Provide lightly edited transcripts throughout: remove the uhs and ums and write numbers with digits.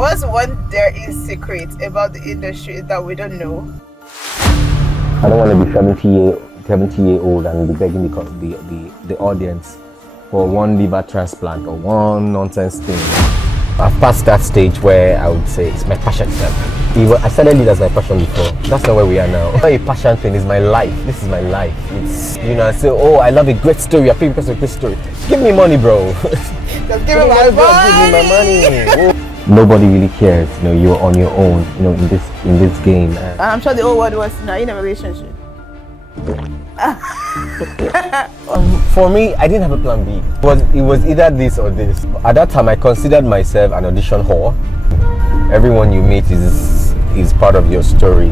What's one there is secret about the industry that we don't know? I don't want to be 70-year-old and be begging the audience for one liver transplant or one nonsense thing. I've passed that stage where I would say it's my passion. I started it as my passion before. That's not where we are now. It's not a passion thing, it's my life. This is my life. It's, you know, I say, oh, I love a great story, a people because of a great story. Give me money, bro. Just give me my money. Nobody really cares, you know, you're on your own, you know, in this game. I'm sure the whole world was in a relationship. For me, I didn't have a plan B. It was either this or this. At that time, I considered myself an audition whore. Everyone you meet is part of your story,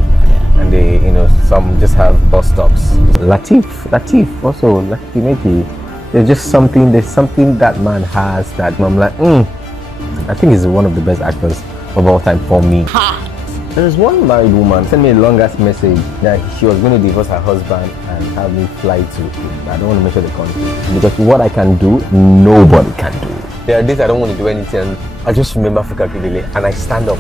and they, you know, some just have bus stops. Latif, also Chimezie. There's something that man has that I'm like, I think he's one of the best actors of all time for me. There's one married woman sent me a long ass message that she was going to divorce her husband and have me fly to him. I don't want to mention the country because what I can do, nobody can do. There are days I don't want to do anything. I just remember Funke Akindele and I stand up.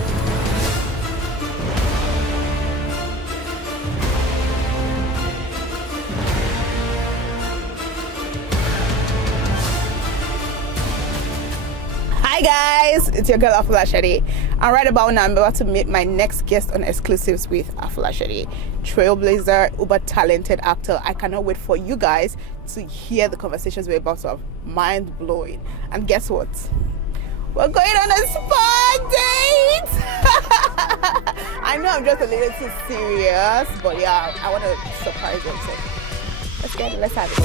Hi guys, it's your girl Afolasade. And right about now I'm about to meet my next guest on Exclusives with Afolasade. Trailblazer, uber talented actor. I cannot wait for you guys to hear the conversations we're about to have. Mind blowing. And guess what? We're going on a spa date! I know I'm just a little too serious, but yeah, I want to surprise them. So let's have it.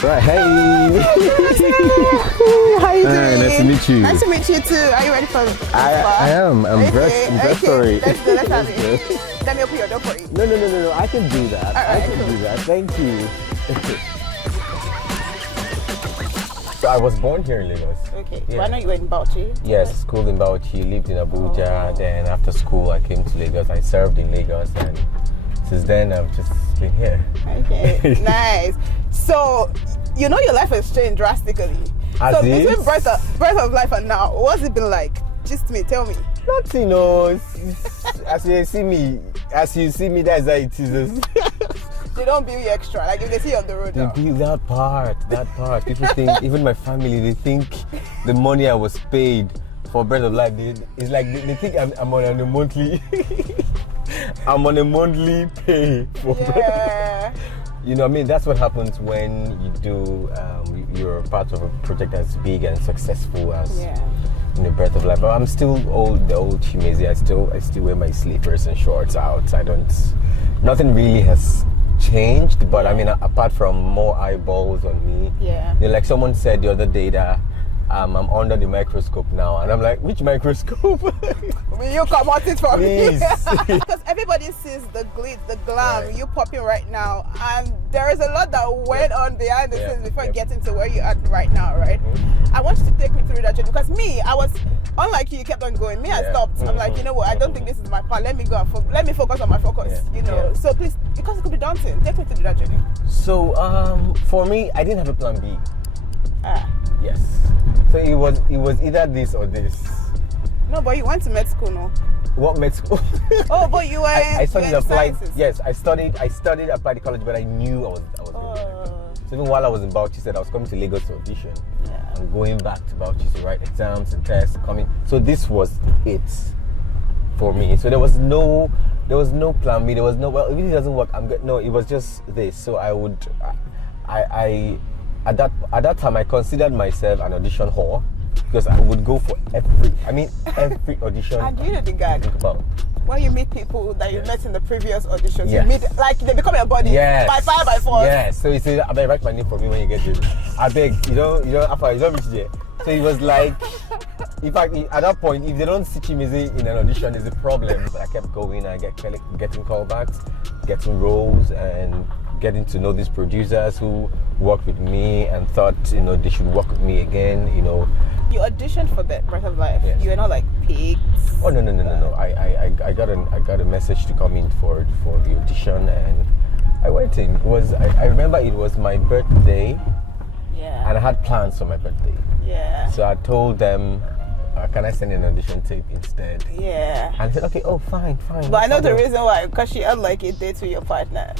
Right, hey! How you doing? Nice to meet you. Nice to meet you too. Are you ready for the spa? I am. I'm dressed for it. Let's have it. Let me open your door for you. No. I can do that. I can do that. Thank you. So I was born here in Lagos. Okay. Yeah. So I know you were in Bougee. Yes, school in Bougee, lived in Abuja. Then after school, I came to Lagos. I served in Lagos, and since then I've just been here. Okay, nice. So you know your life has changed drastically. So between birth of life and now, what's it been like? Just me, tell me. Nothing, no. As you see me, that's how it is. They don't bill you extra, like if they see you on the road. They bill that part. People think, even my family, they think the money I was paid for Breath of Life, it's like they think I'm on a monthly. I'm on a monthly pay for Breath. You know what I mean? That's what happens when you do, you're part of a project as big and successful as in the Breath of Life. But I'm still the old Chimezie. I still wear my slippers and shorts out. Nothing really has changed, but I mean, apart from more eyeballs on me. Yeah. You know, like someone said the other day that I'm under the microscope now, and I'm like, which microscope? Will you come out it for me? Because everybody sees the glitz, the glam, you popping right now, and there is a lot that went on behind the scenes before getting to where you're at right now, right? I want you to take me through that journey, because me, I was, unlike you kept on going. Me, I stopped. I'm like, you know what, I don't think this is my part. Let me go and let me focus on my focus, you know. So please, because it could be daunting, take me through that journey. So, for me, I didn't have a plan B. Yes. So it was either this or this. No, but you went to med school, no? What med school? Oh, but you were. I studied applied. Yes, I studied applied college, but I knew I was going to. So even while I was in Bougee, said I was coming to Lagos to audition. And going back to Bougee to write exams and tests, coming. So this was it for me. So there was no plan B. There was no, well, if it doesn't work, I'm good. No, it was just this. So at that time, I considered myself an audition whore because I would go for every audition. And you know the guy. When you meet people that you met in the previous auditions, you meet, like, they become your buddy. By fire, by force. Yes. So he said, I beg, write my name for me when you get there. I beg, you don't reach there. So he was like, in fact, at that point, if they don't see Chimezie in an audition, it's a problem. But I kept going. I getting callbacks, getting roles, and getting to know these producers who worked with me and thought, you know, they should work with me again, you know. You auditioned for that Breath of Life. Yes. You were not like picked. Oh no. I got a message to come in for the audition, and I went in. I remember it was my birthday. Yeah. And I had plans for my birthday. Yeah. So I told them, can I send an audition tape instead? Yeah. And they said, okay, oh, fine. But I know the reason why, because she had like a date with your partner.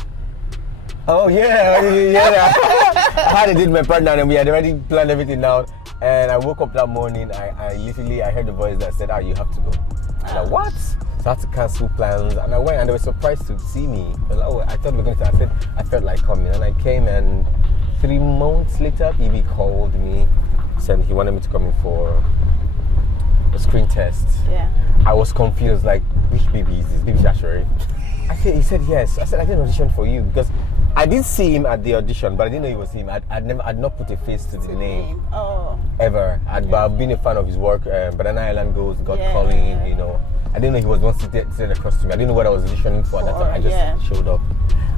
Oh, yeah. I had a date with my partner and we had already planned everything out. And I woke up that morning, I heard the voice that said, you have to go. I was like, what? So I had to cancel plans. And I went and they were surprised to see me. I was like, I thought we were going to, I said, I felt like coming. And I came, and 3 months later, Bibi called me, said he wanted me to come in for a screen test. Yeah. I was confused, like, which Bibi is this? Bibi Shashori? He said yes. I said, I didn't audition for you because I did see him at the audition, but I didn't know he was him. I'd not put a face to the name. Oh. Ever. But I've been a fan of his work. Banana Island Goes, God Calling, you know. I didn't know he was one seated across to me. I didn't know what I was auditioning for. That's why I just showed up.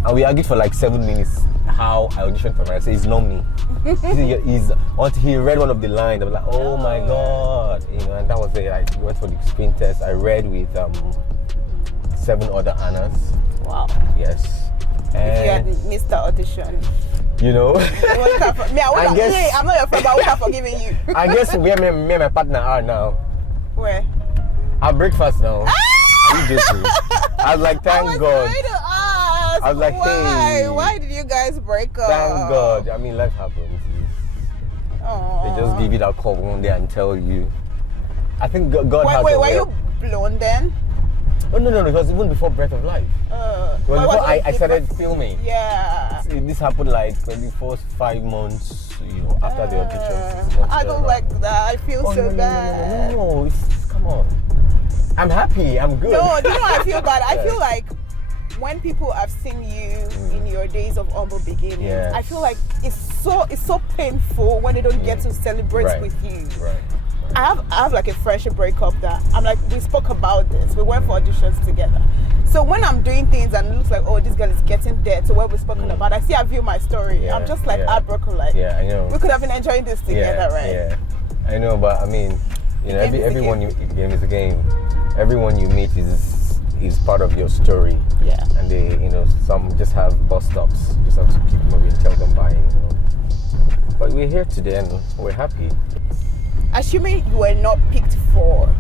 And we argued for like 7 minutes how I auditioned for him. I said, it's not me. Until he read one of the lines, I was like, oh my God. You know, and that was it. I went for the screen test. I read with 7 other Annas. Wow. Yes. And if you had missed the audition, you know, I'm not your friend, but I would have forgiven you. I guess where me and my partner are now. Where? At breakfast now. Are you joking? I was like, thank God. I was like, hey. Why did you guys break up? Thank God. I mean, life happens. They just give you that call one day and tell you. I think God has. Wait, were you blown then? Oh, no, it was even before Breath of Life. Before I started filming. Yeah. This happened like maybe 4-5 months, you know, after the audition. I don't like that. I feel so bad. No, come on. I'm happy. I'm good. No, do you know I feel bad? I feel like when people have seen you in your days of humble beginnings, I feel like it's so painful when they don't get to celebrate with you. Right. I have like a friendship breakup that I'm like, we spoke about this. We went for auditions together. So when I'm doing things and it looks like, oh, this girl is getting there to what we've spoken about, I see I view my story. I'm just like heartbroken, like, I know. We could have been enjoying this together, right? Yeah, I know, but I mean, you know, everyone the game is a game. Everyone you meet is part of your story. Yeah. And they, you know, some just have bus stops. You just have to keep moving, tell them bye, you know. But we're here today and we're happy. Assuming you were not picked for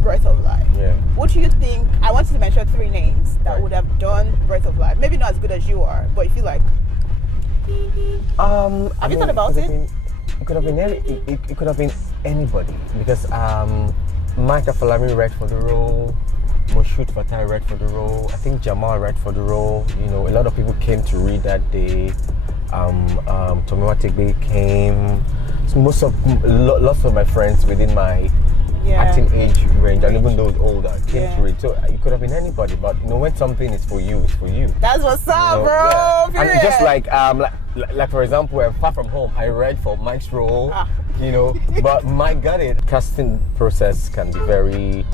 Breath of Life, what do you think? I wanted to mention 3 names that would have done Breath of Life. Maybe not as good as you are, but if you like. Have you thought about it? It could have been it could have been anybody because Mike Afolabi read for the role, Moshood Fatai read for the role. I think Jamal read for the role. You know, a lot of people came to read that day. Tomiwa Tegbe came. So lots of my friends within my acting age range, and even those older came to read. So it could have been anybody, but you know, when something is for you, it's for you. That's what's up, bro. And it's just like for example, Far From Home, I read for Mike's role, you know, but Mike got it. Casting process can be very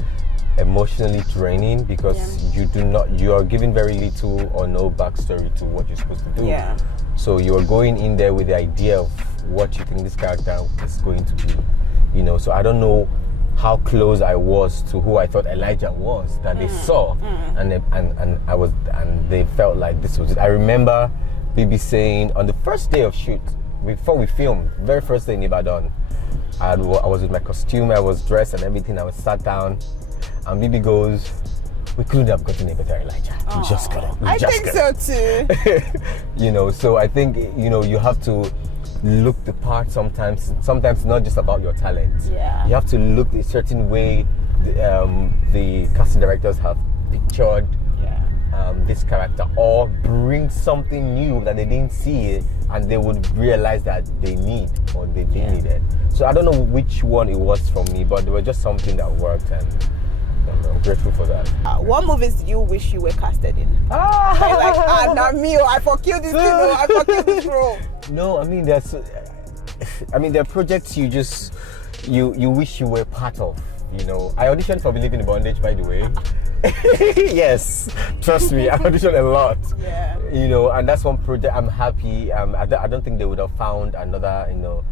emotionally draining because you are given very little or no backstory to what you're supposed to do. Yeah. So you are going in there with the idea of what you think this character is going to be, you know. So I don't know how close I was to who I thought Elijah was that they saw, and they felt like this was it. I remember Bibi saying on the first day of shoot, before we filmed, very first day in Ibadan, I was with my costume, I was dressed and everything. I was sat down, and Bibi goes, "We couldn't have gotten a better Elijah. We just got it. I think so too." You know, so I think, you know, you have to look the part sometimes. Sometimes not just about your talent. Yeah. You have to look a certain way. The casting directors have pictured this character, or bring something new that they didn't see and they would realize that they need or they didn't need it. So I don't know which one it was from me, but there was just something that worked, and I'm grateful for that. What movies do you wish you were casted in? Like, not me, I forkilled this thing, I forkilled this role. No, I mean, there are projects you wish you were part of, you know. I auditioned for Believe in Bondage, by the way. Yes, trust me, I auditioned a lot. Yeah. You know, and that's one project I'm happy. I don't think they would have found another, you know,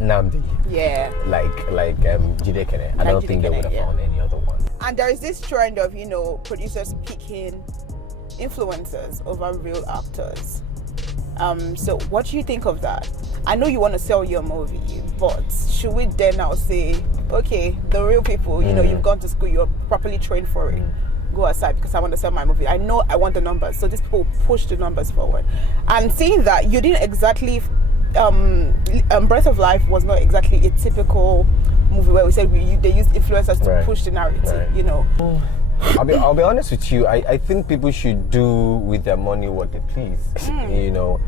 Namdi. Yeah. Like Jide Kene. I don't think they would have found any other one. And there is this trend of, you know, producers picking influencers over real actors. So what do you think of that? I know you want to sell your movie, but should we then now say, okay, the real people, you know, you've gone to school, you're properly trained for it, go aside because I want to sell my movie. I know I want the numbers, so these people push the numbers forward. And seeing that you didn't exactly, Breath of Life was not exactly a typical movie where we said they used influencers to push the narrative, you know. I'll be honest with you. I think people should do with their money what they please. You know,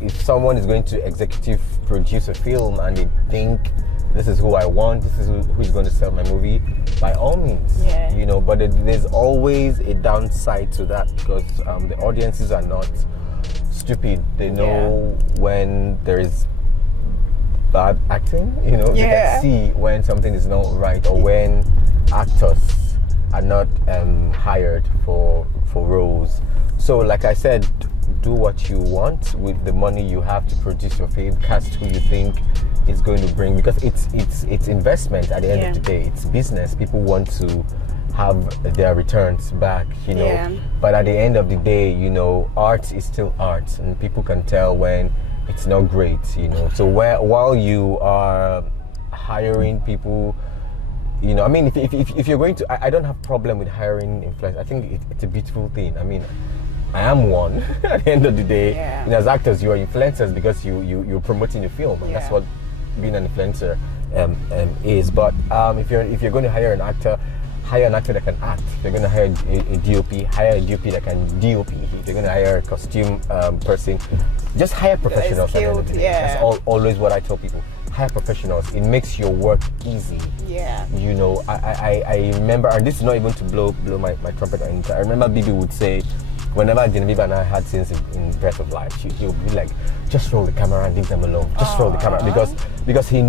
if someone is going to executive produce a film and they think this is who I want, this is who's going to sell my movie, by all means, you know. But there's always a downside to that because the audiences are not stupid. They know when there is bad acting, you know. They can see when something is not right or when actors are not hired for roles. So like I said, do what you want with the money you have to produce your film, cast who you think is going to bring, because it's investment at the end of the day. It's business. People want to have their returns back, you know. But at the end of the day, you know, art is still art, and people can tell when it's not great, you know. So while you are hiring people, you know, I mean, if you're going to, I don't have problem with hiring influencers. I think it's a beautiful thing. I mean, I am one at the end of the day. You know, as actors, you are influencers because you're promoting your film, and that's what being an influencer is. But if you're going to hire an actor that can act. If you're going to hire a DOP, hire a DOP that can DOP. If you're going to hire a costume person, just hire professionals. At the end of the day. That's always what I tell people. Hire professionals. It makes your work easy. You know, I remember, and this is not even to blow my trumpet or anything. I remember Bibi would say, whenever Jenifa and I had scenes in Breath of Life, he would be like, just roll the camera and leave them alone. Just roll the camera, because he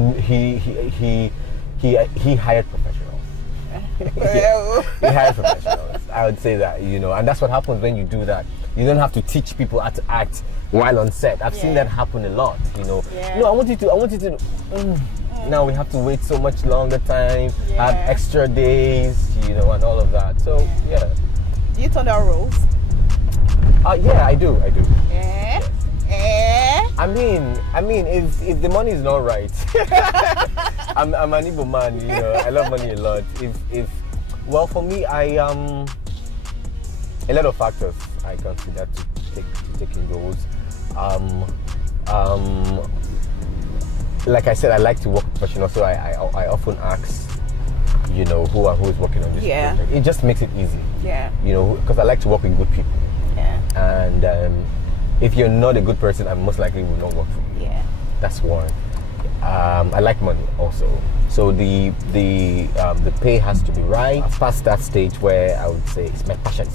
hired professionals. He hired professionals. I would say that, you know, and that's what happens when you do that. You don't have to teach people how to act while on set. I've seen that happen a lot, you know. No, I want you to. Now we have to wait so much longer time, have extra days, you know, and all of that. So Do you turn down roles? Yeah, I do. Yes. I mean, if the money is not right, I'm an Igbo man, you know. I love money a lot. Well, for me, a lot of factors I consider to take in roles. Like I said, I like to work professional, so I often ask, you know, who is working on this project. It just makes it easy. You know, because I like to work with good people. And if you're not a good person, I most likely will not work for you. That's one. I like money also. So the pay has to be right. I've passed that stage where I would say it's my passion.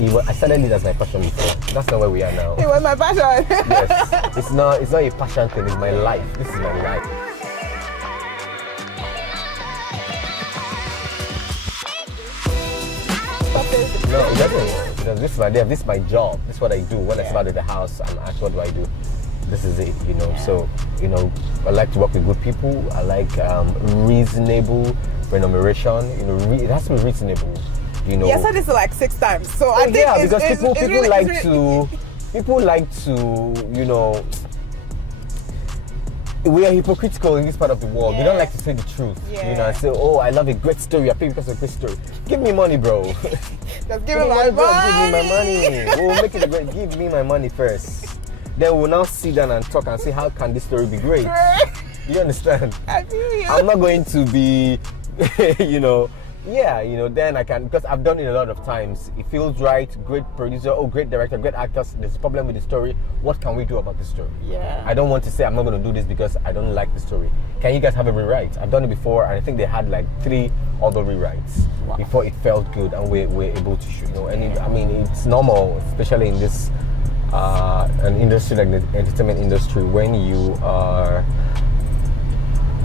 I started it as my passion before. That's not where we are now. It was my passion. Yes. It's not a passion thing, it's my life. This is my life. No, it doesn't. Because this is my job. This is what I do. When I start at the house, I'm asked, what do I do? This is it, you know. So, you know, I like to work with good people. I like reasonable remuneration. You know, it has to be reasonable. You know. I said this like 6 times. So I think because people like to, you know. We are hypocritical in this part of the world. We don't like to say the truth. You know, I say, oh, I love a great story. I pay because of a great story. Give me money, bro. Just give me my money. Give me my money. We'll make it great. Give me my money first. Then we'll now sit down and talk and say, how can this story be great? You understand? I feel you. I'm not going to be, you know, then I can, because I've done it a lot of times. It feels right, great producer, great director, great actors. There's a problem with the story. What can we do about the story? I don't want to say I'm not going to do this because I don't like the story. Can you guys have a rewrite? I've done it before, and I think they had like 3 other rewrites before it felt good, and we're able to shoot. You know, and I mean, it's normal, especially in this an industry like the entertainment industry, when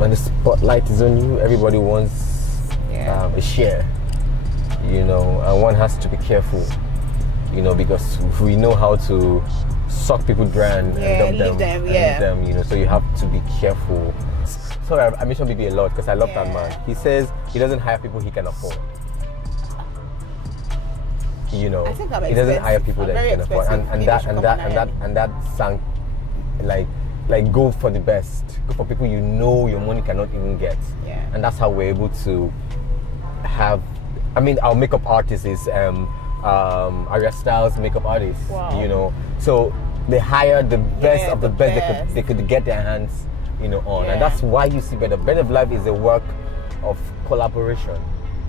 the spotlight is on you, everybody wants a share, you know, and one has to be careful, you know, because we know how to suck people dry and leave them, you know, so you have to be careful. Sorry, I mentioned BB a lot because I love that man. He says he doesn't hire people he can afford. You know, I think I'm he doesn't hire people I'm that very can afford, and that sank, like go for the best, go for people you know your money cannot even get. Yeah. And that's how we're able to have. I mean, our makeup artist is Arya Styles makeup artist. Wow. You know, so they hire the best of the best they could get their hands, you know, on, and that's why you see Better of Life is a work of collaboration.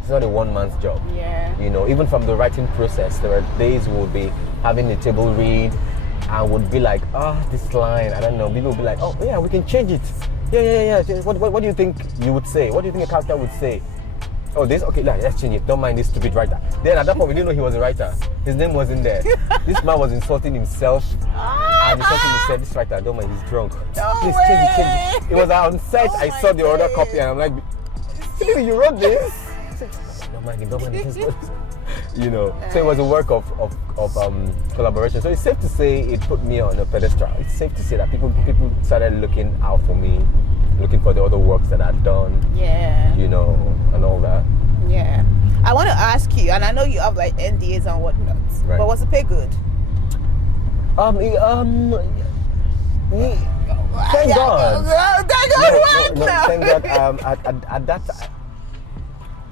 It's not a one-man's job. Yeah. You know, even from the writing process, there are days we'll be having a table read and would be like, this line, I don't know. People will be like, oh yeah, we can change it. Yeah. What do you think you would say? What do you think a character would say? Oh, this? Okay, let's change it. Don't mind this stupid writer. Then at that point, we didn't know he was a writer. His name wasn't there. This man was insulting himself and insulting himself. This writer, don't mind, he's drunk. Please change it. It was on set. I saw the other copy and I'm like, you wrote this? Don't mind it. You know, so it was a work of collaboration. So it's safe to say it put me on a pedestal. It's safe to say that people started looking out for me, looking for the other works that I'd done. Yeah. You know, and all that. Yeah. I want to ask you, and I know you have like NDAs and whatnot, right. But was the pay good? Thank God. Thank God. At that time.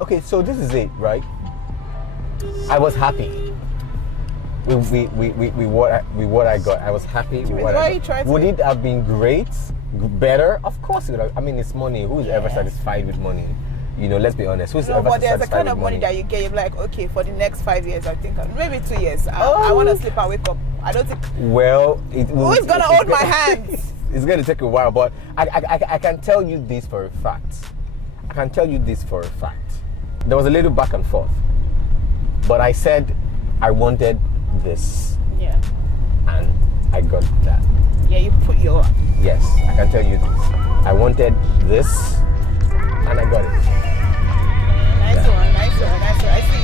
Okay, so this is it, right? I was happy with what I got. I was happy with what I got. Would it have been great? Better? Of course it would have. I mean, it's money. Who's ever satisfied with money? You know, let's be honest. Who's ever but satisfied with money? there's a kind of money that you get. You're like, okay, for the next 5 years, I think, maybe 2 years, I want to sleep and wake up. I don't think. Well, who's gonna hold my hands? It's gonna take a while, but I can tell you this for a fact. There was a little back and forth, but I said I wanted this. Yeah. And I got that. Yeah, you put your... Yes, I can tell you this. I wanted this, and I got it. Nice one. I see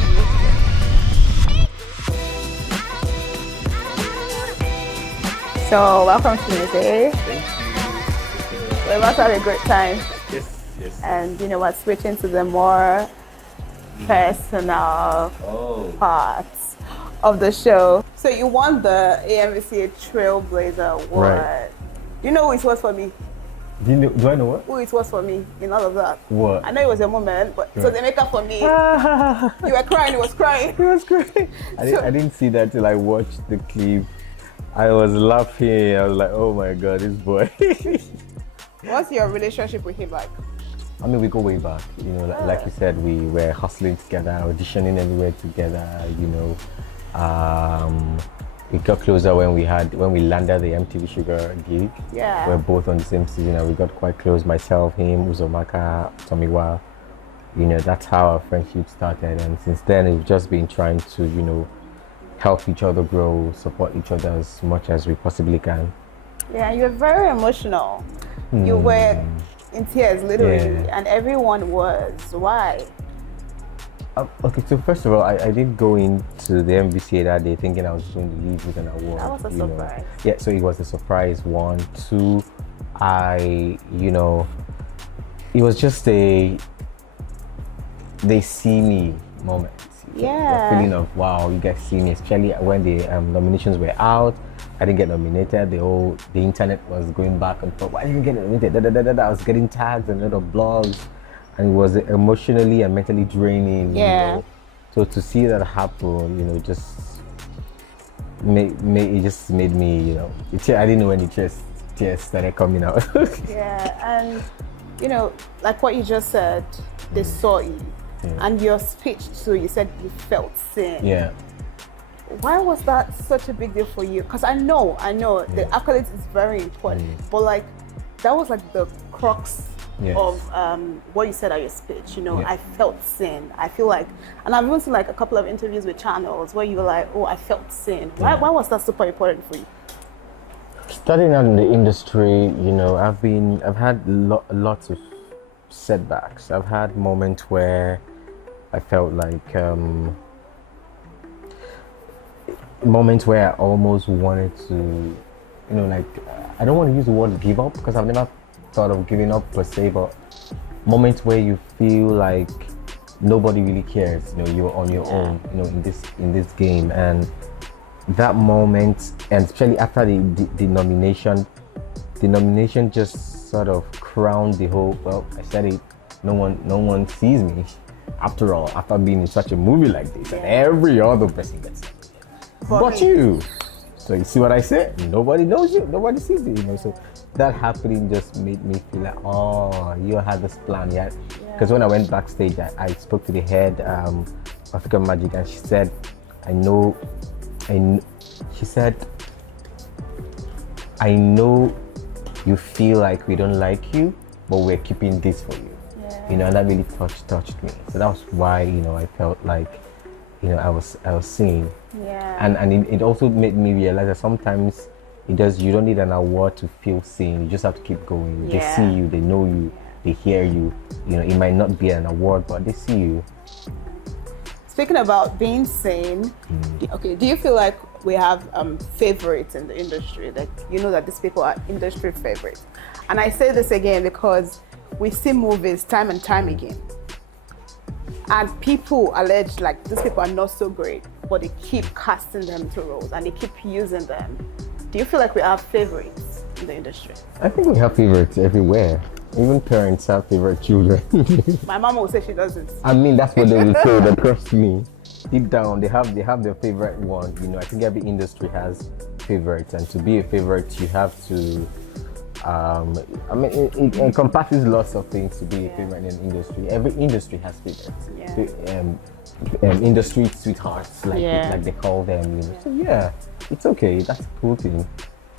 you. So, welcome to Chimezie. Thank you. We're about to have a great time. Yes. And you know what, switching to the more personal parts of the show. So you won the AMVCA Trailblazer award. Right. Do you know who it was for me? Do I know what? Who it was for me in all of that? What? I know it was a moment, but it was a makeup for me. You were crying, it was crying. It was crying. I didn't see that till I watched the clip. I was laughing. I was like, oh my God, this boy. What's your relationship with him like? I mean, we go way back, you know, like you said, we were hustling together, auditioning everywhere together, you know. We got closer when we landed the MTV Sugar gig. Yeah. We're both on the same season and we got quite close, myself, him, Uzomaka, Tomiwa. You know, that's how our friendship started, and since then we've just been trying to, you know, help each other grow, support each other as much as we possibly can. Yeah, you're very emotional. You were in tears, literally, and everyone was. Why? Okay, so first of all, I didn't go into the MVCA that day thinking I was going to leave with an award. That was a surprise. Yeah, so it was a surprise, 1. 2, you know, it was just they see me moment. Yeah. The feeling of, wow, you guys see me, especially when the nominations were out. I didn't get nominated. The internet was going back and forth. Why didn't you get nominated? I was getting tagged in a lot of blogs, and it was emotionally and mentally draining. Yeah. You know? So to see that happen, you know, just made me, you know, I didn't know when the tears started coming out. Yeah, and you know, like what you just said, they saw you, and your speech too. You said you felt seen. Yeah. Why was that such a big deal for you? Because I know the accolades is very important, but like that was like the crux of what you said at your speech. You know, I felt seen. I feel like, and I've even seen like a couple of interviews with channels where you were like, oh, I felt seen. Why was that super important for you? Starting out in the industry, you know, I've had lots of setbacks. I've had moments where I felt like moments where I almost wanted to, you know, like, I don't want to use the word give up because I've never thought of giving up per se, but moments where you feel like nobody really cares. You know, you're on your own. You know, in this game, and that moment, and especially after the nomination, just sort of crowned the whole. Well, I said it. No one sees me. After all, after being in such a movie like this, and every other person gets it, but you. So you see what I said? Nobody knows you. Nobody sees you. You know. So that happening just made me feel like, oh, you had this plan, yeah. Because when I went backstage, I spoke to the head of African Magic, and she said, she said, I know you feel like we don't like you, but we're keeping this for you. You know, and that really touched me. So that was why, you know, I felt like, you know, I was singing. And it also made me realize that sometimes you don't need an award to feel seen. You just have to keep going. They see you, they know you, they hear you. You know, it might not be an award, but they see you. Speaking about being seen, okay, do you feel like we have favorites in the industry? Like, you know that these people are industry favorites. And I say this again because we see movies time and time again. And people allege like these people are not so great, but they keep casting them into roles and they keep using them. Do you feel like we have favorites in the industry? I think we have favorites everywhere. Even parents have favorite children. My mama will say she doesn't. I mean, that's what they will say, but trust me. Deep down, they have their favorite one. You know, I think every industry has favorites, and to be a favorite, you have to. I mean, it encompasses lots of things to be a favorite in an industry. Every industry has favorites. Industry sweethearts, like they call them. You know. So yeah, it's okay. That's a cool thing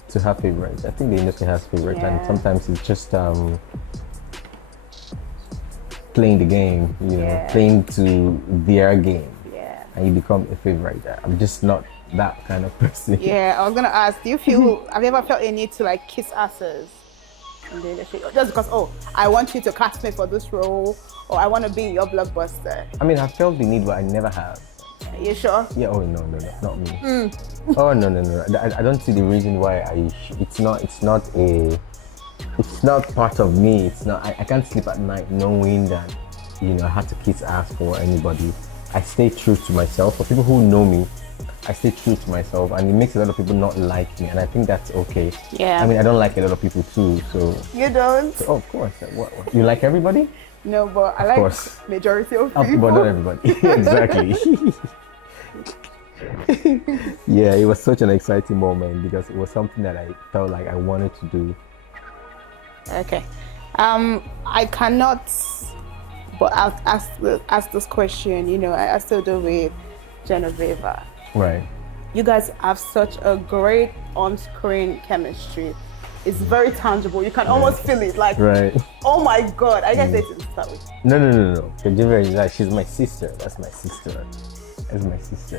to have favorites. I think the industry has favorites, and sometimes it's just playing the game. You know, playing to their game. And you become a favorite. I'm just not that kind of person. Yeah, I was gonna ask, do you feel, have you ever felt a need to like kiss asses in the industry? Just because, oh, I want you to cast me for this role, or I want to be in your blockbuster. I mean, I felt the need, but I never have. Are you sure? Yeah, oh no, not me. Oh no. I don't see the reason why it's not part of me. It's not, I can't sleep at night knowing that, you know, I had to kiss ass for anybody. I stay true to myself. For people who know me, I stay true to myself, and it makes a lot of people not like me, and I think that's okay. Yeah. I mean, I don't like a lot of people too, so. You don't? So, oh, of course. What? You like everybody? No, but I like majority of people. But not everybody. Exactly. Yeah, it was such an exciting moment because it was something that I felt like I wanted to do. Okay. I cannot. But I'll ask this question, you know, I still do with Jenifa. Right. You guys have such a great on-screen chemistry. It's very tangible. You can almost feel it. Like, oh my God. I guess it's start with. No. Jenifa, she's my sister. That's my sister.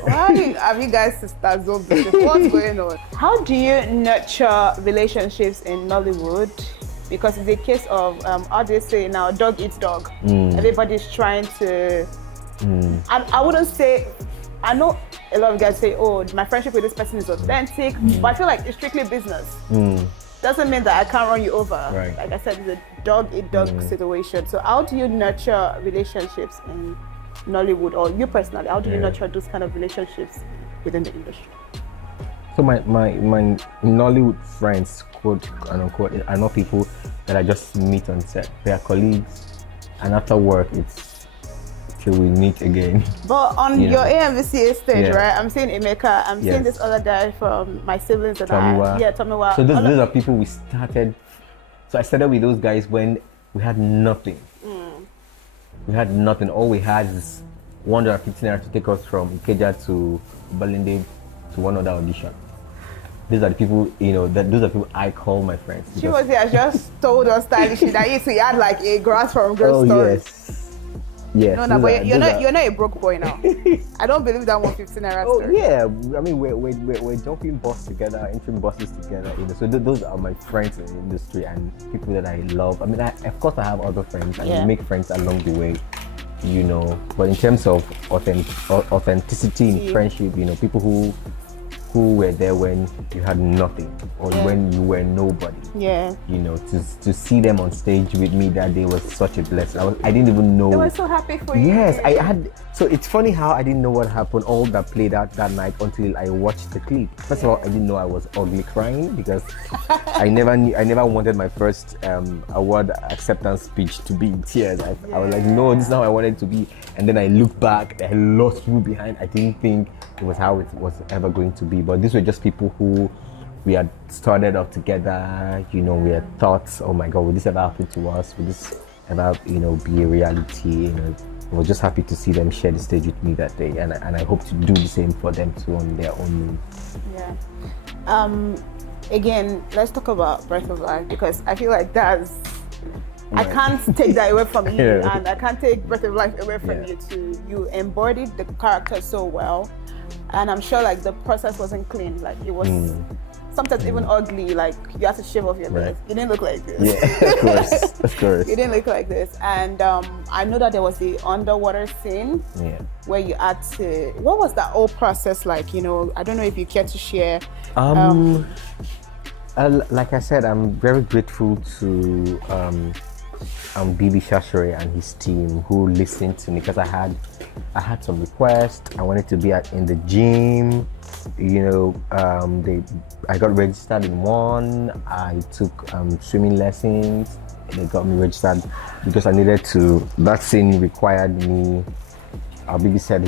Why have you guys sisters? What's going on? How do you nurture relationships in Nollywood? Because it's a case of, how do you say now, dog eats dog. Everybody's trying to, I wouldn't say, I know a lot of guys say, oh, my friendship with this person is authentic, but I feel like it's strictly business. Doesn't mean that I can't run you over. Right. Like I said, it's a dog eat dog situation. So how do you nurture relationships in Nollywood, or you personally, how do you nurture those kind of relationships within the industry? So my Nollywood friends, quote and unquote, are not people that I just meet on set. They are colleagues, and after work it's till we meet again. But on your AMVCA stage, right? I'm seeing Emeka, I'm seeing this other guy from my siblings and Tomiwa. So those are people we started. So I started with those guys when we had nothing. We had nothing. All we had is 150 naira to take us from Ikeja to Balinde to one other audition. These are the people, you know, those are people I call my friends. She was here, just told us stylishly that you had like a grass from girl story. Yes. No, but you're not a broke boy now. I don't believe that 150 naira story. Yeah. I mean, we're jumping bus together, entering buses together. You know, so those are my friends in the industry and people that I love. I mean, of course, I have other friends, and we make friends along the way. You know, but in terms of authenticity in friendship, you know, people who who were there when you had nothing or when you were nobody. Yeah. You know, to see them on stage with me that day was such a blessing. I didn't even know. They were so happy for you. Yes, I had. So it's funny how I didn't know what happened, all that played out that night until I watched the clip. First of all, I didn't know I was ugly crying because I never wanted my first award acceptance speech to be in tears. I was like, no, this is how I wanted it to be. And then I looked back, there are lots of people behind. I didn't think it was how it was ever going to be. But these were just people who we had started off together. You know, we had thoughts, oh my God, will this ever happen to us? Will this ever, be a reality? You know, I was just happy to see them share the stage with me that day, and I hope to do the same for them too on their own. Yeah. Again, let's talk about Breath of Life, because I feel like that's I can't take that away from you, and I can't take Breath of Life away from you too. You embodied the character so well, and I'm sure like the process wasn't clean. Like it was sometimes even ugly. Like you had to shave off your beard. You didn't look like this. Yeah, of course. You didn't look like this. And I know that there was the underwater scene where you had to. What was that whole process like? You know, I don't know if you care to share. Like I said, I'm very grateful to BB Shashere and his team who listened to me, because I had some requests. I wanted to be in the gym. You know, I got registered in one. I took swimming lessons. They got me registered because I needed to. That scene required me. BB said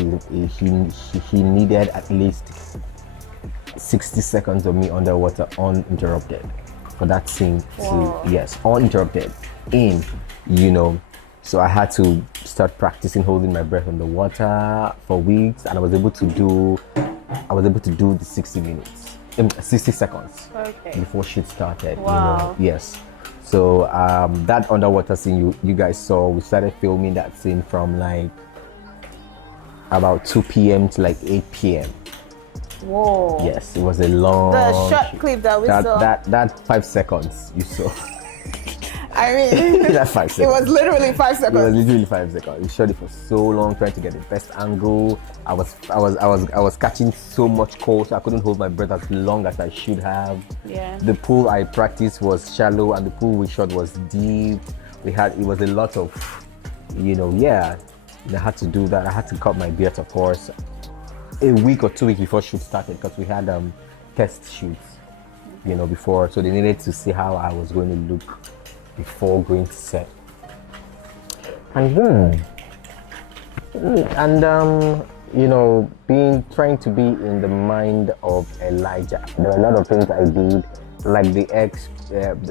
he needed at least 60 seconds of me underwater uninterrupted for that scene uninterrupted so I had to start practicing holding my breath underwater for weeks, and I was able to do the 60 seconds before shit started. Yes. So that underwater scene you guys saw, we started filming that scene from like about 2 p.m. to like 8 p.m. Whoa. Yes, it was a long. The short clip that we saw. That 5 seconds you saw. I mean, that 5 seconds. It was literally 5 seconds. It was literally 5 seconds. We shot it for so long, trying to get the best angle. I was catching so much cold, so I couldn't hold my breath as long as I should have. Yeah. The pool I practiced was shallow, and the pool we shot was deep. It was a lot of, I had to do that. I had to cut my beard, of course, a week or 2 weeks before shoot started, because we had test shoots, before, so they needed to see how I was going to look before going to set. And trying to be in the mind of Elijah. There were a lot of things I did, like the eggs,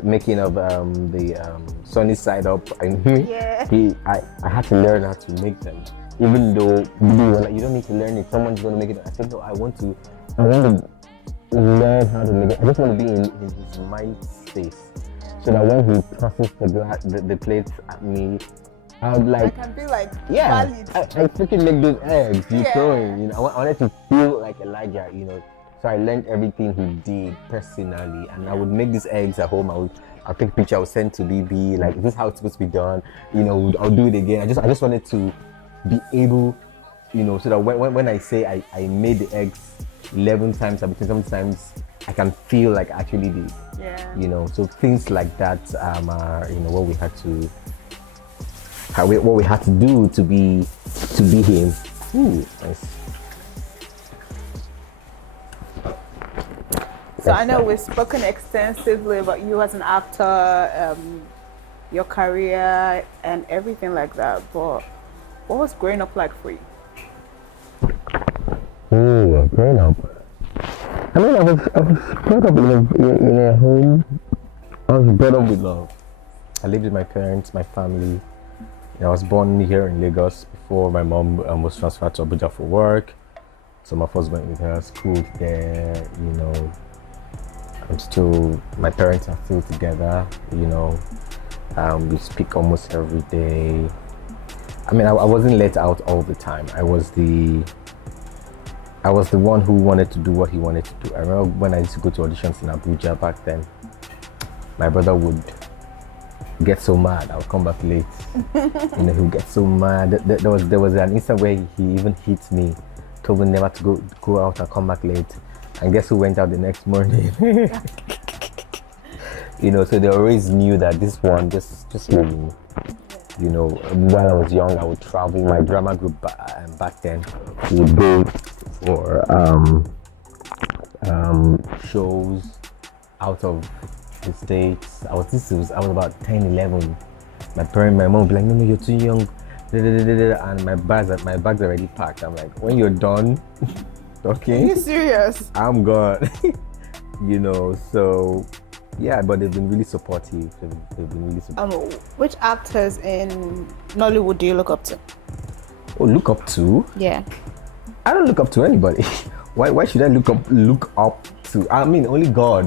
making of the sunny side up. I had to learn how to make them. Even though you don't need to learn it, someone's going to make it. I said, no, I want to learn how to make it. I just want to be in his mind space, so that when he tosses the plates at me, I would like. I can be like, valid. I freaking make those eggs. Throwing. I wanted to feel like Elijah. So I learned everything he did personally, and I would make these eggs at home. I'll take a picture. I would send to BB. Like, this is how it's supposed to be done. I'll do it again. I just wanted to be able, so that when I say I made the eggs 11 times, 17 times, I can feel like I actually did. Yeah. So things like that are what we had to do to be him. Ooh, nice. So I know we've spoken extensively about you as an actor, your career and everything like that, but what was growing up like for you? Growing up. I mean, I was brought up in a home. I was brought up with love. I lived with my parents, my family. I was born here in Lagos before my mom was transferred to Abuja for work. So my first went with her, schooled there, my parents are still together, we speak almost every day. I mean, I wasn't let out all the time. I was the one who wanted to do what he wanted to do. I remember when I used to go to auditions in Abuja back then, my brother would get so mad. I would come back late. He would get so mad. There was an instant where he even hit me, told me never to go out and come back late. And guess who went out the next morning? You know, so they always knew that this one just me. You know, when I was young, I would travel. My drama group back then would go for shows out of the States. I was about 10, 11. My mom would be like, no, you're too young. And my bag's already packed. I'm like, when you're done, okay. Are you serious? I'm gone. You know, so yeah, but they've been really supportive. They've been really supportive. Which actors in Nollywood do you look up to? Oh, look up to? Yeah. I don't look up to anybody. Why should I look up to? I mean, only God.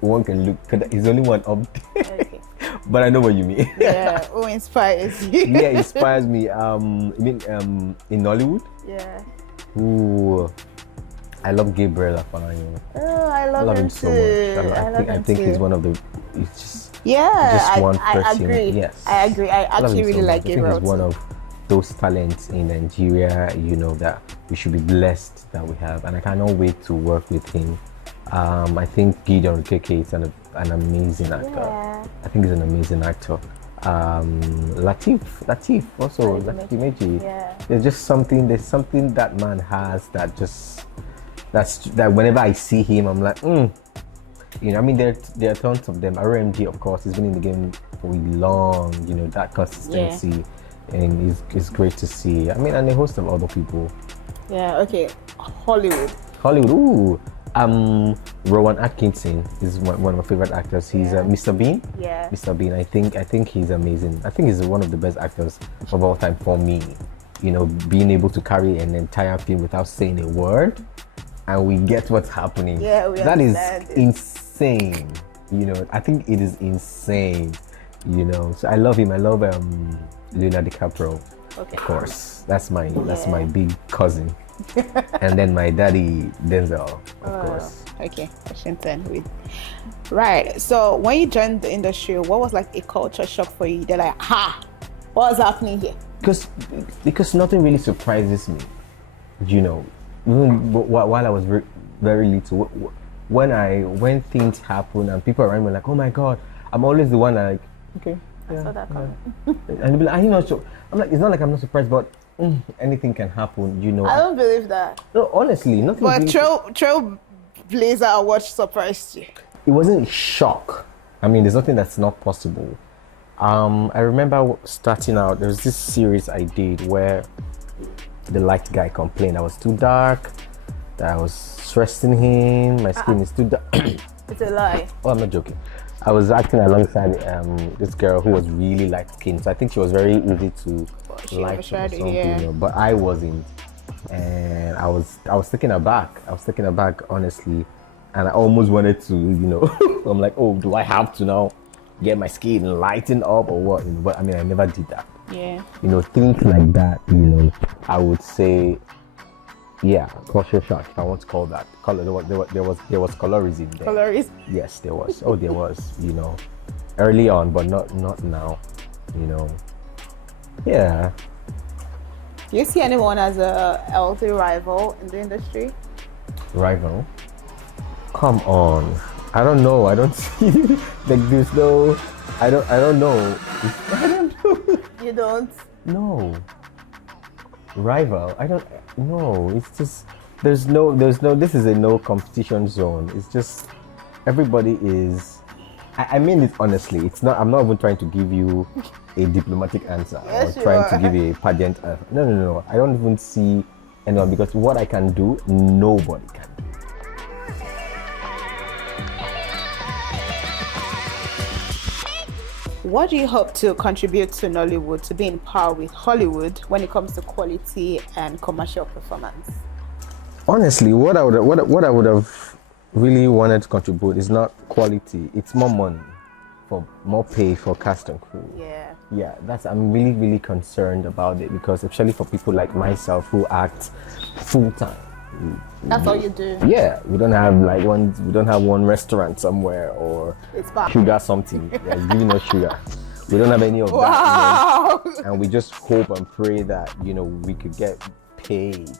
One can look. He's the only one up there. Okay. But I know what you mean. Yeah. Who inspires you? Yeah, it inspires me. You mean in Nollywood? Yeah. Ooh, I love Gabriel Afolasade. Oh, I love him so too. much. I think he's one of the. It's just. Yeah, just one I person. agree. Yes, I agree. I actually really like Gabriel. I think he's one of those talents in Nigeria, you know, that we should be blessed that we have, and I cannot wait to work with him. I think Gideon Keke is an amazing actor. Yeah. I think he's an amazing actor. Latif also, Chimezie. Yeah. There's something that man has that whenever I see him, I'm like, You know, I mean, there are tons of them. RMG, of course, he's been in the game for long. You know, that consistency, and it's great to see. I mean, and a host of other people. Yeah. Okay. Hollywood. Ooh. Rowan Atkinson is one of my favorite actors. He's Mr. Bean. Yeah. Mr. Bean. I think he's amazing. I think he's one of the best actors of all time for me. You know, being able to carry an entire film without saying a word, and we get what's happening. Yeah, that is insane. You know, I think it is insane. You know, so I love him. I love Leonardo DiCaprio. Okay. Of course, that's my big cousin. And then my daddy Denzel, of course. Okay, Washington. Right. So when you joined the industry, what was like a culture shock for you? They're like, what's happening here? Because nothing really surprises me. You know, even while I was very little, when things happen and people around me are like, oh my God, I'm always the one that like, okay. I saw that coming. And they'll be like, I'm not sure. I'm like, it's not like I'm not surprised, but anything can happen, you know. I don't believe that. No, honestly, nothing. But Trailblazer Award surprised you. It wasn't shock. I mean, there's nothing that's not possible. I remember starting out, there was this series I did where the light guy complained I was too dark, that I was stressing him, my skin is too dark. It's a lie. Oh, I'm not joking. I was acting alongside this girl who was really light skinned, so I think she was very easy to like or something, you know, but I wasn't, and I was taken aback. Honestly, and I almost wanted to, you know, I'm like, oh, do I have to now get my skin lightened up or what? But I mean, I never did that. Yeah. You know, things like that, you know, I would say, yeah, culture shock, if I want to call that. There was colorism there. Colorism? Yes, there was. Oh, there was, you know, early on, but not now, you know. Yeah. Do you see anyone as a healthy rival in the industry? Rival? Come on. I don't know. I don't see. Like, there's no. I don't know. I don't know. You don't? No. Rival? I don't. No. It's just. There's no. This is a no competition zone. It's just. Everybody is. I mean it honestly. It's not. I'm not even trying to give you a diplomatic answer. Yes, or trying to give you a pageant answer. No. I don't even see anyone, because what I can do, nobody can do. What do you hope to contribute to Nollywood to be in par with Hollywood when it comes to quality and commercial performance? Honestly, what I would have really wanted to contribute is not quality, it's more money, for more pay for cast and crew. Yeah, I'm really concerned about it, because especially for people like myself who act full time. That's all you do? Yeah, we don't have one restaurant somewhere or sugar something. Yeah, giving us sugar. We don't have any of that. You know? And we just hope and pray that, you know, we could get paid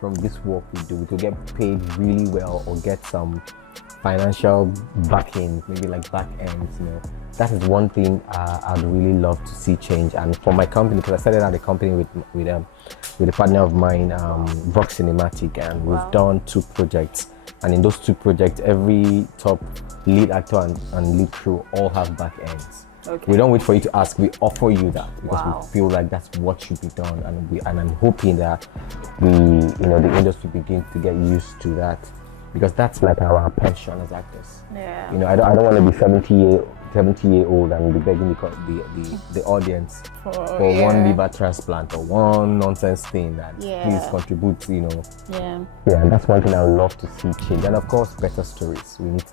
from this work we do. We could get paid really well or get some financial backing, maybe like back ends, you know. That is one thing I'd really love to see change. And for my company, because I started out a company with a partner of mine, Vox Cinematic, and we've done 2 projects. And in those 2 projects, every top lead actor and lead crew all have back ends. Okay. We don't wait for you to ask, we offer you that because we feel like that's what should be done, and I'm hoping that the industry begins to get used to that, because that's like our pension as actors. Yeah. You know, I don't want to be 70-year-old and be begging the audience for one liver transplant or one nonsense thing that please contribute, you know. Yeah. Yeah, and that's one thing I would love to see change. And of course, better stories. We need to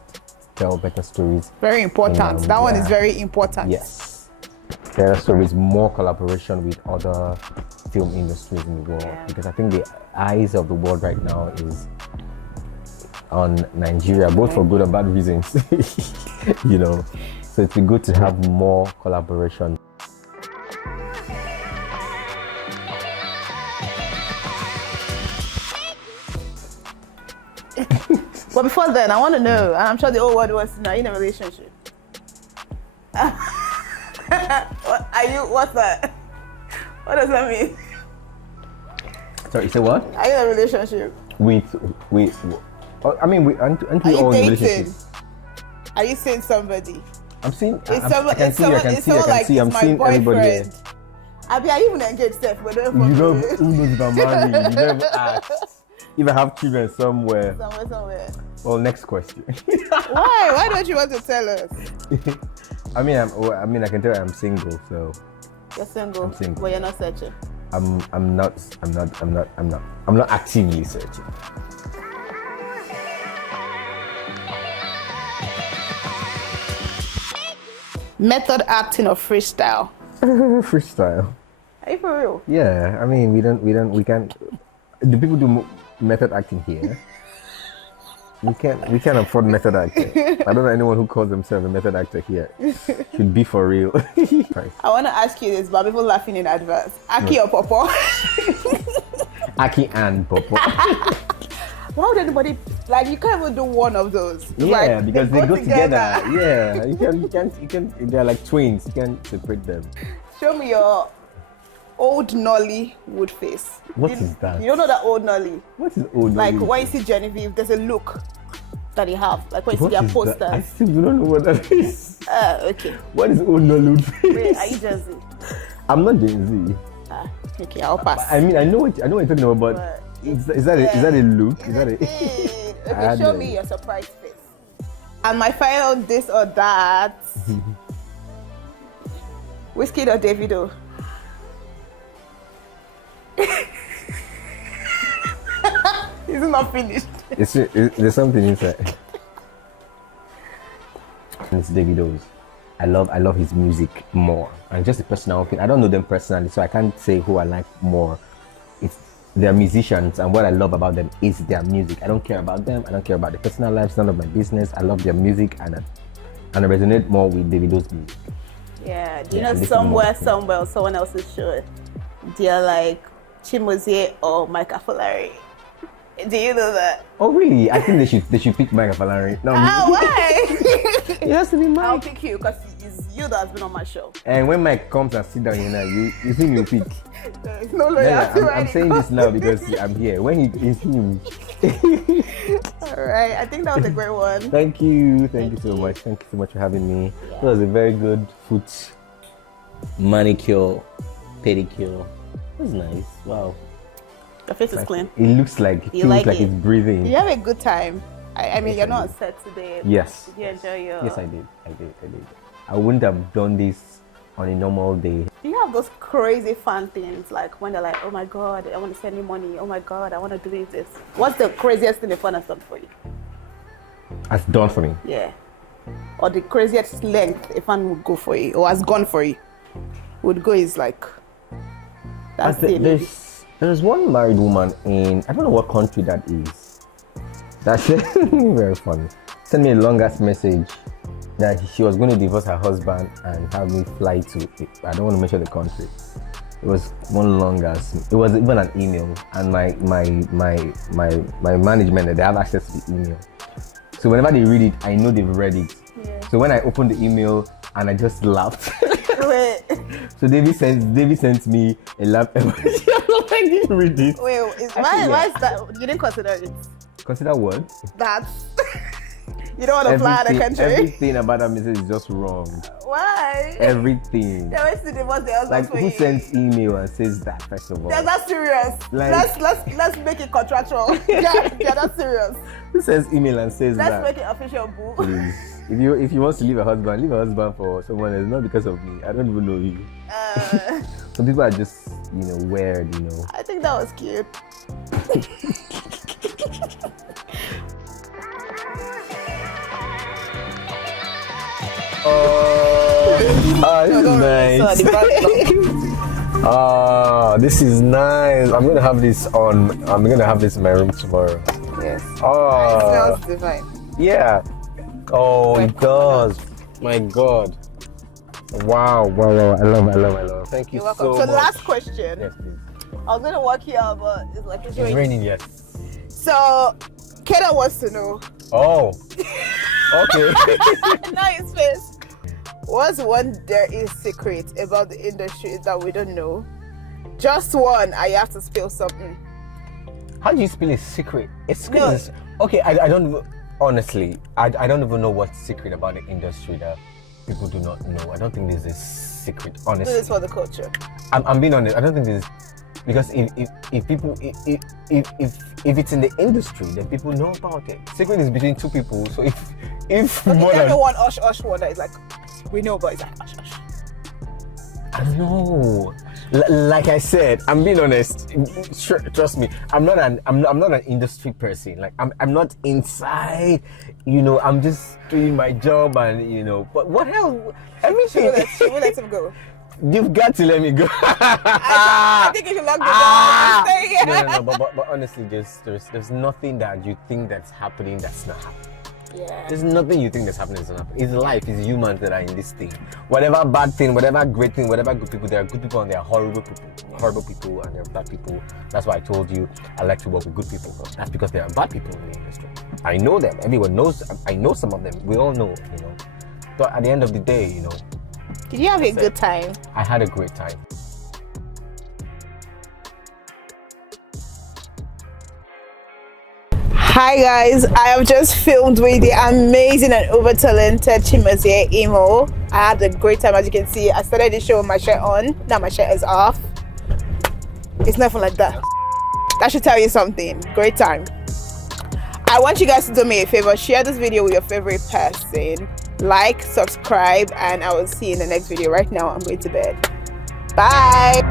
tell better stories. Very important. That one is very important. Yes. Better stories, more collaboration with other film industries in the world. Because I think the eyes of the world right now is on Nigeria, both for good and bad reasons. You know. So it's good to have more collaboration. But before then, I want to know, and I'm sure the whole world wants to know, are you in a relationship? What's that? What does that mean? Sorry, you say what? Are you in a relationship? I mean, aren't we all in a relationship? Are you seeing somebody? I'm seeing. I can see. I'm seeing everybody here. Are you even engaged, Steph? Who knows if I'm married? You never asked. If I have children somewhere. Well, next question. Why? Why don't you want to tell us? I mean, I can tell you I'm single, so. You're single. I'm single. But you're not searching. I'm not actively searching. Method acting or freestyle? Freestyle. Are you for real? Yeah, I mean, we can't. Do people do method acting here? We can't afford method acting. I don't know anyone who calls themselves a method actor here. Should be for real. I want to ask you this, but people laughing in advance. Aki or Popo? Aki and Popo. Why would anybody, like, you can't even do one of those? Yeah, like, because they go together. Yeah, you can. They're like twins. You can't separate them. Show me your old Nollywood face. What is that? You don't know that old Nolly? What is old Nolly? Like when you see Genevieve, there's a look that you have. Like when you see their posters. I still don't know what that is. Okay. What is old Nollywood face? Wait, are you Gen Z? I'm not Gen Z. Okay, I'll pass. I mean, I know what you're talking about, but is that a look? Is that a? Okay, show me your surprise face. And my final this or that. Whiskey or Davido? It's not finished. There's something inside. It's Davido's. I love his music more, and just a personal opinion. I don't know them personally, so I can't say who I like more. They're musicians, and what I love about them is their music. I don't care about them. I don't care about their personal lives. None of my business. I love their music, and I resonate more with Davido's music. Yeah, do you know somewhere, someone else's show, they're like Chimezie or Mike Afolasade. Do you know that? Oh really? I think they should pick Mike Afolasade. No, why? It has to be Mike. I'll pick you because it's you that has been on my show. And when Mike comes and sit down here, you think you pick. There's no loyalty. I'm saying this now because I'm here. When it's him. All right, I think that was a great one. Thank you so much. Thank you so much for having me. Yeah. That was a very good foot manicure, pedicure. It was nice. Wow. Your face is clean. It looks like it's breathing. You have a good time. I mean, you're not set today. Yes. Did you enjoy your? Yes, I did. I wouldn't have done this on a normal day. Do you have those crazy fun things, like when they're like, oh my God, I want to send you money. Oh my God, I want to do this. What's the craziest thing the fun has done for you? Has done for me? Yeah. Or the craziest length a fan would go for you, or has gone for you. Would go is like. That's it. There's one married woman in, I don't know what country that is. That's very funny. Sent me a long ass message that she was going to divorce her husband and have me fly to, I don't want to mention the country. It was one long as. It was even an email, and my management, they have access to the email. So whenever they read it, I know they've read it. Yeah. So when I opened the email and I just laughed. Wait. So David sent me a laugh emoji. I didn't read it. Wait, why is that? You didn't consider it? Consider what? That. You don't want to fly out of the country? Everything about that message is just wrong. Why? Everything. They always divorce their husbands. Like, who sends email and says that, first of all? They're not serious. Like, let's make it contractual. They're not serious. Who sends email and says that? Let's make it official, boo. Please. If you want to leave a husband for someone else, not because of me. I don't even know you. Some people are just, weird, I think that was cute. This is nice. I'm gonna have this in my room tomorrow. Yes. It smells divine. Yeah. Oh, it does. My God. Wow. I love. Thank you You're welcome. so So much. Last question. Yes, please. I was gonna walk here, but it's raining. Yes. So Keda wants to know. Oh. Okay. Nice face. What's one dirty secret about the industry that we don't know? Just one. I have to spill something. How do you spill a secret? A secret No. is okay. I don't honestly. I don't even know what's secret about the industry that people do not know. I don't think there's a secret. Honestly, Do this for the culture. I'm being honest. I don't think there's because if it's in the industry, then people know about it. Secret is between two people. So if more than everyone ush one that is like we know, but it's like ush. I don't know. Like I said, I'm being honest. Sure, trust me. I'm not an industry person. Like I'm not inside. I'm just doing my job, and But what else? Everything. We'll let him go. You've got to let me go. I think you should lock the door. No. But honestly, there's nothing that you think that's happening that's not happening. Yeah. There's nothing you think that's happening that's not happening. It's life. It's humans that are in this thing. Whatever bad thing, whatever great thing, whatever good people, there are good people and there are horrible people. Horrible people and there are bad people. That's why I told you I like to work with good people. That's because there are bad people in the industry. I know them. Everyone knows. I know some of them. We all know. But at the end of the day, Did you have a good time? I had a great time. Hi guys, I have just filmed with the amazing and over talented Chimezie Imo. I had a great time. As you can see, I started the show with my shirt on. Now my shirt is off. It's nothing like that. That should tell you something. Great time. I want you guys to do me a favor. Share this video with your favorite person. Like, subscribe, and I will see you in the next video. Right now, I'm going to bed. Bye.